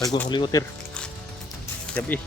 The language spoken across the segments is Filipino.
Bago Holy Water. Gabi.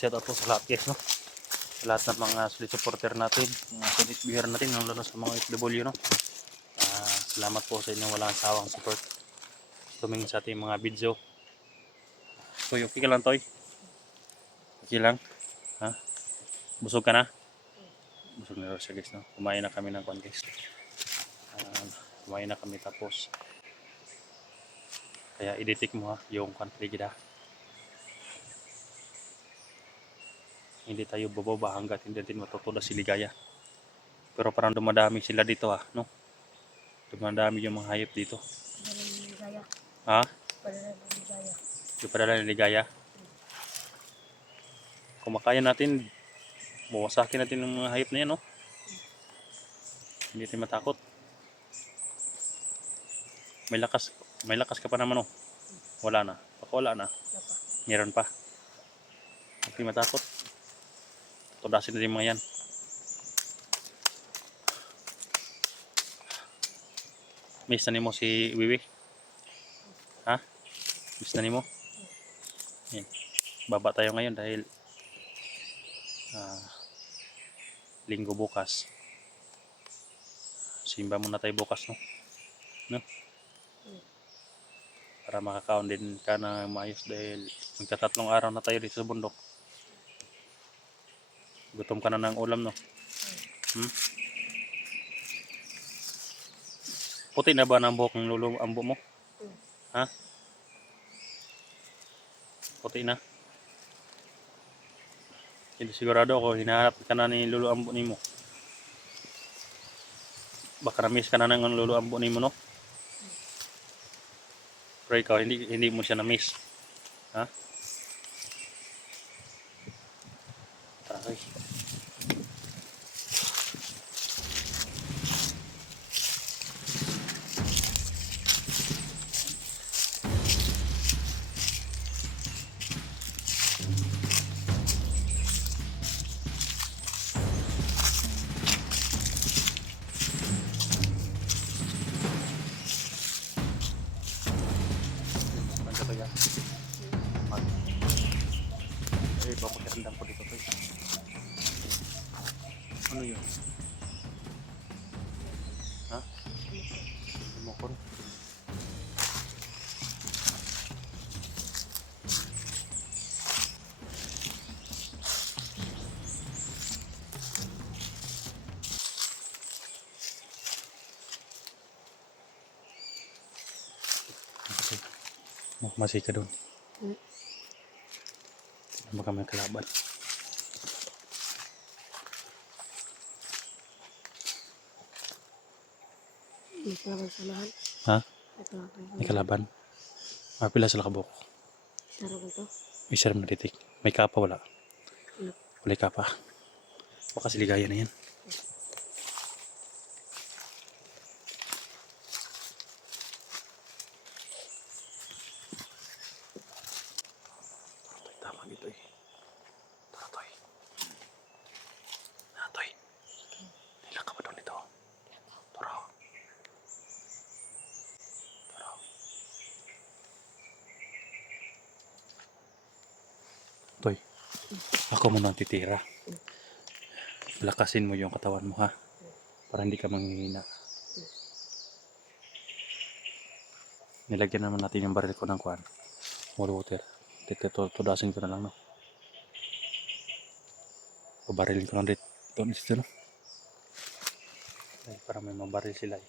Shout out po sa lahat guys, no? Sa lahat ng mga solid supporter natin, mga solid viewer natin, lalo sa mga FW, no? Salamat po sa inyong walang sawang support tumingin sa ating mga video. Toy, okay ka lang, Toy? Okay lang? Ha? Busog ka na? Busog na rin siya guys, no? Kumain na kami ng kwan guys. Kumain na kami tapos kaya i-detect mo ha, yung kwan paligid ha. Hindi tayo bababa hanggat hindi natin matutulas si Ligaya. Pero parang dumadami sila dito ha, no? Dumadami yung mga hayop dito. Ha? Yung padala ni Ligaya. Kumakain natin, buwasakin natin yung mga hayop na yan, no? Hindi tayo matakot. May lakas ka pa naman, no? Wala na. Baka wala na. Meron pa. Hindi tayo matakot. Tudasin natin mga yan. Miss na mo si Wiwi? Ha? Miss na mo? Yan. Baba tayo ngayon dahil linggo bukas. Simba muna tayo bukas, no? No? Para makakaon din ka na maayos dahil magtatatlong araw na tayo dito sa bundok. Gutom ka na ng ulam, no? Puti na ba ng buhok ng lulu ambo mo? Ha? Puti na? Hindi sigurado ako, hinahanap ka na ni lulu ambo ni mo. Baka na-miss ka na ng lulu ambo ni mo, no? Pero ikaw, hindi mo siya na-miss. Ha? Taray. Papagandang ko dito, Toy. Ano yun? Ha? Lumokon. Masih ka doon. Baka may kalaban. May kalaban sa lahat. Ha? May kalaban. Mapila sila kabuk. Sarap ito. Isa rin natitik. May kapa wala. Wala kapa. Baka si Ligaya na yan. Tama dito eh. Tara, Toy. Toy. Nila ka ba doon ito? Tara. Toy. Ako muna titira. Lakasin mo yung katawan mo ha. Para hindi ka manghihina. Nilagyan naman natin yung baril ko ng kuwan. Water. Tudasin ko na lang, no? Pabarilin ko lang dito. Dito, no? Para may mabaril sila eh.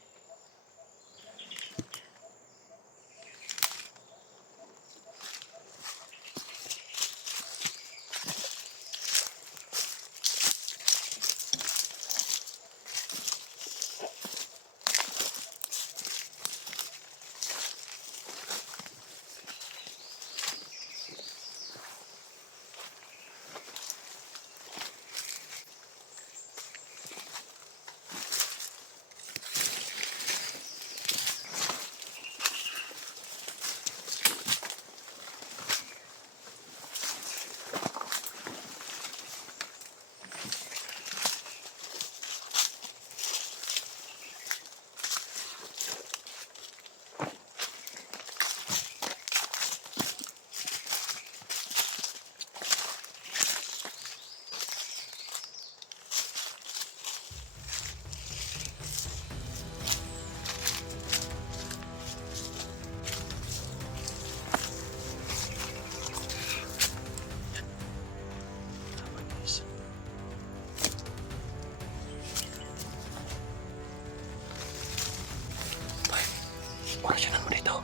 Orasyonan mo dito.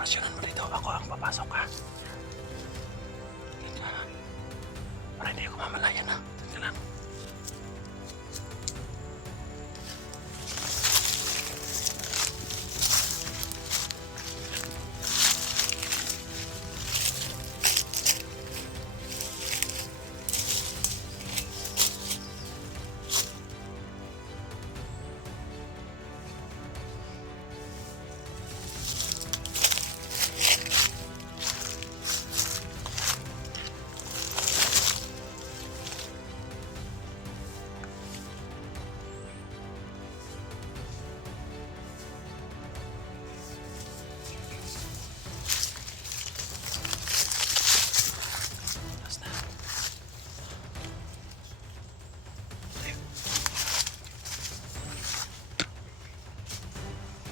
Orasyonan mo dito. Ako ang papasok ha. Tingin ka. Para hindi ako mamalayan ha. Tingin ka lang.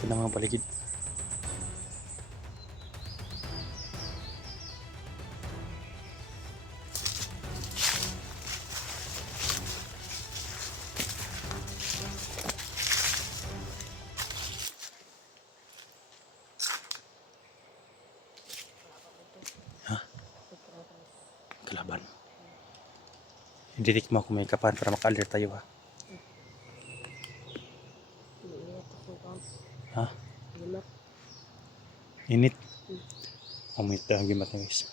Ito na mga paligid. Ha? Kalaban. Didik mo kung may kapan para maka-alert tayo ha. Ha? Gimat. Init. Umit ang gimat na guys.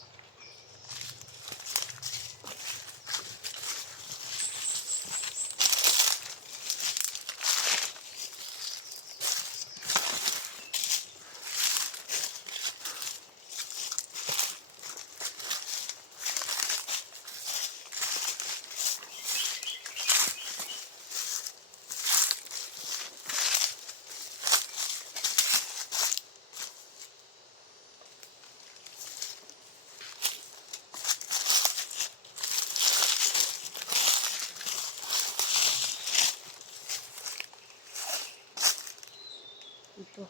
Ito.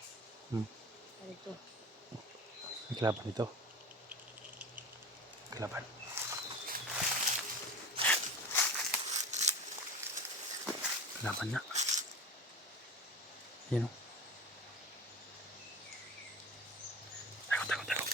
Hmm. Ito. May kalaban ito. Kalaban. Kalaban na. Yan o. Takot, takot, takot.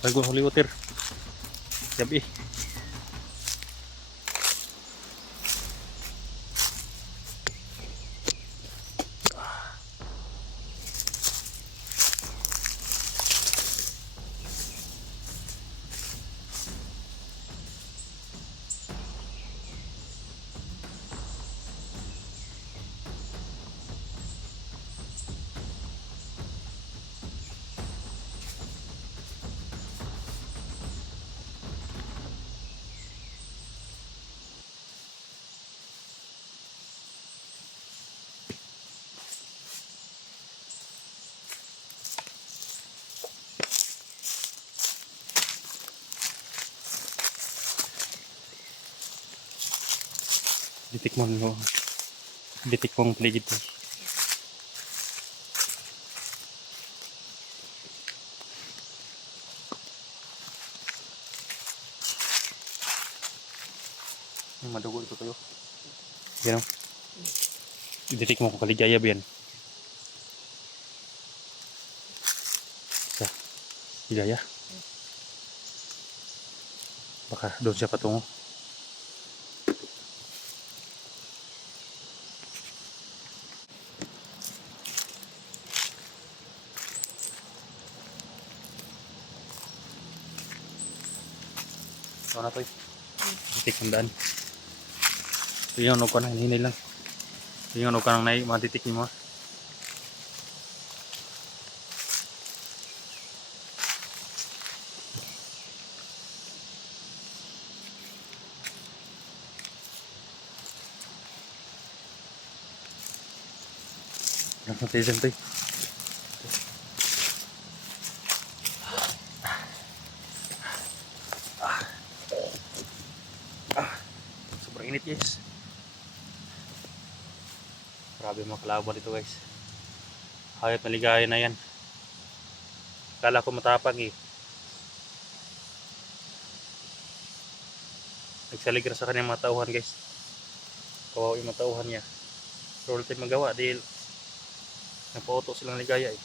Bagong holy water. Gabi. Ditikman mo. Ditikmang paligid to. Madugo ito tayo. Yan o. Ditikman ko kaligaya ba yan? Sa ligaya. Baka doon siya patungo. Ito na to eh. Titik ang daan. Ito yung ano ko na, hinihintay lang. Ito yung ano ka nang matitik niyo mo. Lang natin dyan to eh. Sobrang init guys. Grabe mga kalaban dito guys. Hayop na ligaya na yan. Kala ko matapang eh. Nagsalig na sa kanyang mga tauhan guys. Kawawa yung mga tauhan niya. Pero wala tayong magawa dahil napauto silang ligaya eh.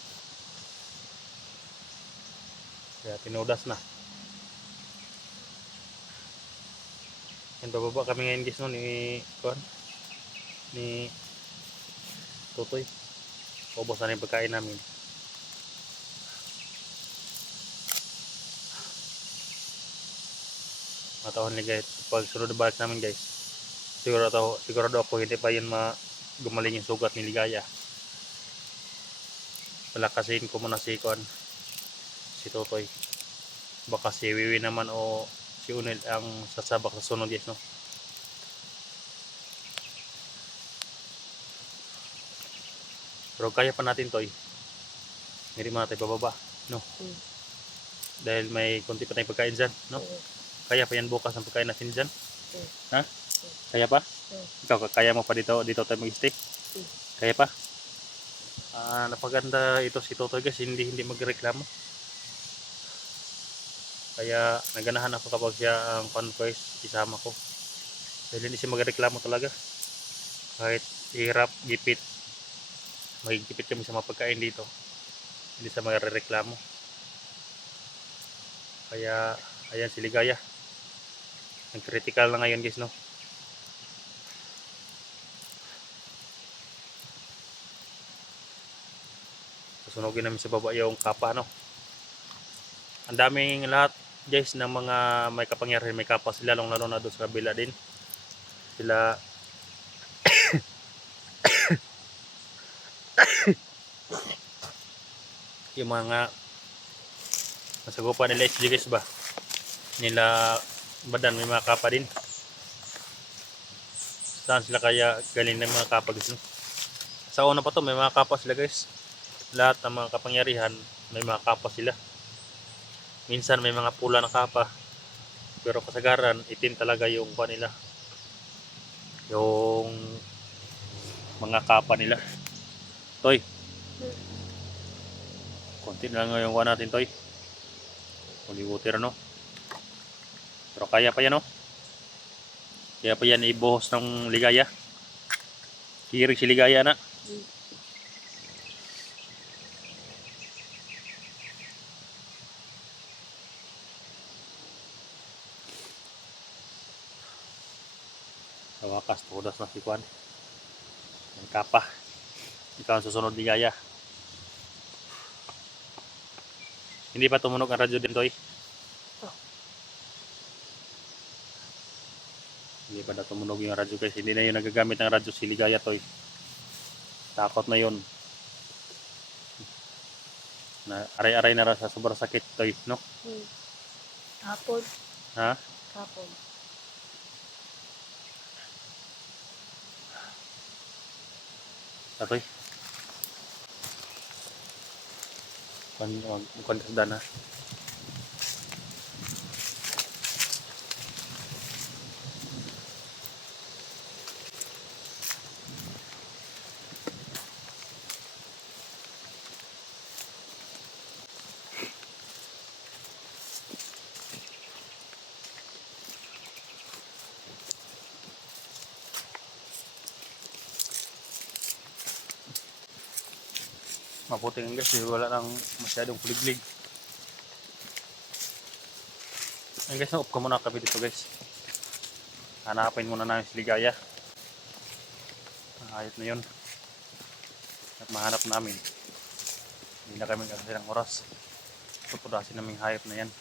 Kaya tinudas na. Yan bababa kami ngayon guys no ni Tutoy. Ubos na yung pagkain namin. Matahon ni guys. Pag sunod na balik namin guys, sigurado ako hindi pa yun gumaling yung sugat ni Ligaya. Palakasin ko muna si Tutoy. Baka si Wiwi naman o si Unil ang sasabak sa sunod guys no. Pero kaya pa natin to eh. Hindi muna tayo bababa no. Dahil may konti pa tayong pagkain dyan no. Kaya pa yan bukas ang pagkain natin dyan. Ha? Kaya pa? Ikaw kaya mo pa dito tayo mag-stay? Kaya pa? Napaganda ito si Totoy guys, hindi magreklamo. Kaya naganahan ako kapag siya ang convoice isama ko. Dahil hindi siya magreklamo talaga. Kahit hirap, gipit. Magigipit kami sa mga pagkain dito. Hindi siya magreklamo. Kaya ayan si Ligaya. Ang critical na ngayon guys no. Susunugin namin sa baba yung kapa no. Ang daming lahat guys ng mga may kapangyarihan, may kapa sila, lalo na doon sa kabila din. Sila yung mga nasagupa nila SG guys ba. Nila Badan may mga kapa din. Saan sila kaya galing ng mga kapa guys no? Sa una pa to may mga kapa sila guys. Lahat ng mga kapangyarihan may mga kapa sila. Minsan may mga pula na kapa. Pero kasagaran itim talaga yung kuha nila. Yung mga kapa nila. Toy. Konti na lang yung kuha natin Toy. Holy water no. Pero kaya pa yan no. Kaya pa yan ibuhos ng Ligaya. Hirig si Ligaya na. Sa wakas, tudas na si Kwan. Ang kapa. Ikaw ang susunod Ligaya. Hindi pa tumunog ang radyo din Toy. Hindi pa na tumunog yung radyo guys. Hindi na yung nagagamit ng radyo si Ligaya Toy. Takot na yun. Aray-aray na sa sobrang sakit Toy no? Kapon. Ha? Kapon. Toy. Mukhang kasdan ha. Mabuti nga guys, wala nang masyadong kuliglig. Ayun guys, na-off ko muna kami dito guys. Hanapin muna namin si Ligaya. Ayot na yun. At mahanap namin. Hindi na kami kasi ng oras. Pupudasin naming hayop na yan.